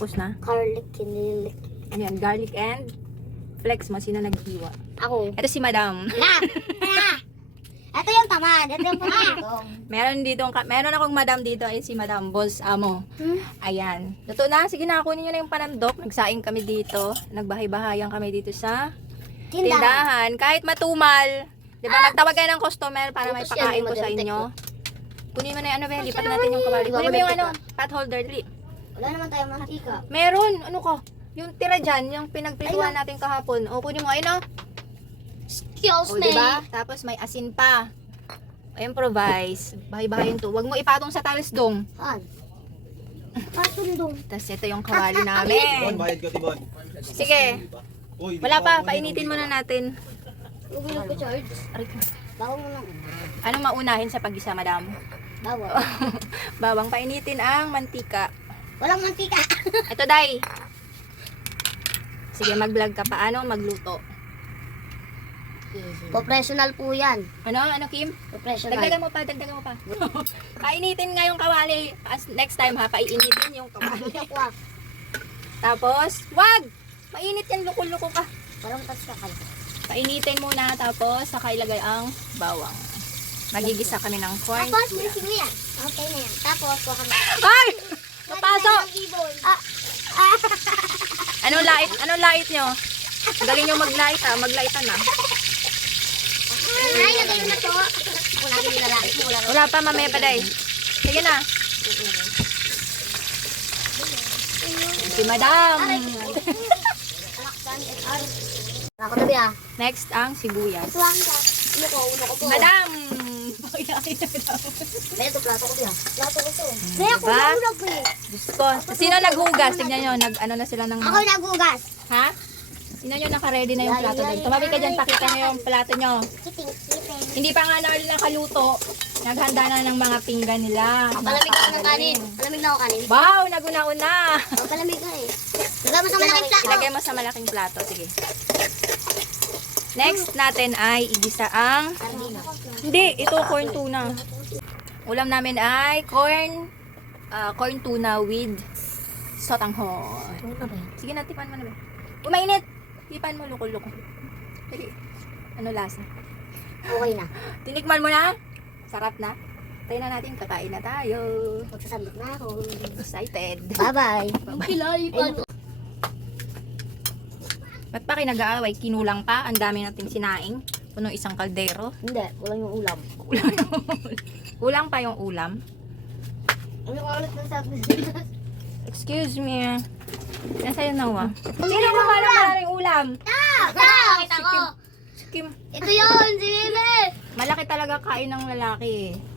Tapos na. Garlic, kinilik. Ano yan? Garlic and flex mo. Sino naghiwa? Ako. Ito si Madam. Na! Na! Ito yung tamad. Ito yung pangitong. Meron dito, meron akong Madam dito. Ay si Madam Boss Amo. Hmm? Ayan. Luto na. Sige na, kunin nyo na yung panandok. Nagsaing kami dito. Nagbahay-bahayan kami dito sa Tindahan. tindahan. Kahit matumal. Di ba? Magtawag kayo ng customer para may pakain ko sa inyo. Kunin mo na yung ano, Ben. Lipat natin yung ba Kunin mo yung ano, pot holder. Dali. Wala naman tayong mantika. Meron. Ano ko? Yung tira dyan, yung pinagprituhan Ayun. natin kahapon. O, kunin mo. Ayun o. Excuse O, diba? Tapos may asin pa. Improvise. Bahay-bahay to. Huwag mo ipatong sa talis dong. Saan? Patundong. Tapos ito yung kawali Bon, namin. bayad ka, Tibon. Sige. Uy, Wala pa. Painitin muna natin. Huwag mo ko charge. Bawang mo lang. Anong maunahin sa pag-isa, madam? Bawang. Bawang painitin ang mantika. Walang mantika. Ito, Day. Sige, mag-vlog ka. Paano magluto? Professional po yan. Ano? Ano, Kim? Professional. Dagdagan mo pa, dagdagan mo pa. Painitin nga yung kawali. As next time ha, painitin yung kawali. Tapos, wag! Mainit yan, lukol-luko ka. Ka kayo. Painitin muna, tapos saka ilagay ang bawang. Magigisa kami ng corn. Tapos, may sibuyas. Okay na yan. Tapos, kuha kami. Ay! Napasok! Ah, ah. Anong lait? Anong lait nyo? Galing nyo maglait ha, maglaitan na. Ay, lagay mo na to. Wala kang nilalaki mo. Wala pa, mamaya pa day. Sige na. Si madam. Ako tabi ah. Next ang sibuyas. Ano. Madam! May ito, plato ko diyan. Plato ko to. May ako Diba? nahulog ko eh. Diyos ko. Sino naghugas? Tignan nyo, nag, ano na sila ng... Ako nagugas. Ha? Sino nyo naka-ready na yung plato doon? Tumabi ka dyan, pakita nyo yung plato nyo. Kiting, kiting. Hindi pa nga na nakaluto. Naghanda na ng mga pinggan nila. Palamig ako ng kanin. Palamig na ako kanin. Wow, naguna-una. Oh, palamig ka eh. Lagay mo sa malaking plato. Ilagay mo sa malaking plato. Sige. Next natin ay igisa ang... Hindi, ito corn tuna. Ulam namin ay corn ah, corn tuna with sotanghon. Sige na, tipan mo na ba? Umainit! Tipan mo, lukol-lukol. Sige. Ano lasa? Okay na. Tinikman mo na? Sarap na? Tayo na natin, kakain na tayo. Magsasandok na ako. Excited. Bye-bye. Kilay Ba't pa kayo nag-aaway? Kinulang pa? Ang dami nating sinaing. Puno isang kaldero. Hindi, walang yung ulam. Kulang pa yung ulam. Ano ka ulit ng sabi? Excuse me. Nasa'yo na wa. Sino kuha ng maraming ulam? Ah! Ah! Kita ko. Kim. Ito yun, si Bebe. Malaki talaga kain ng lalaki eh.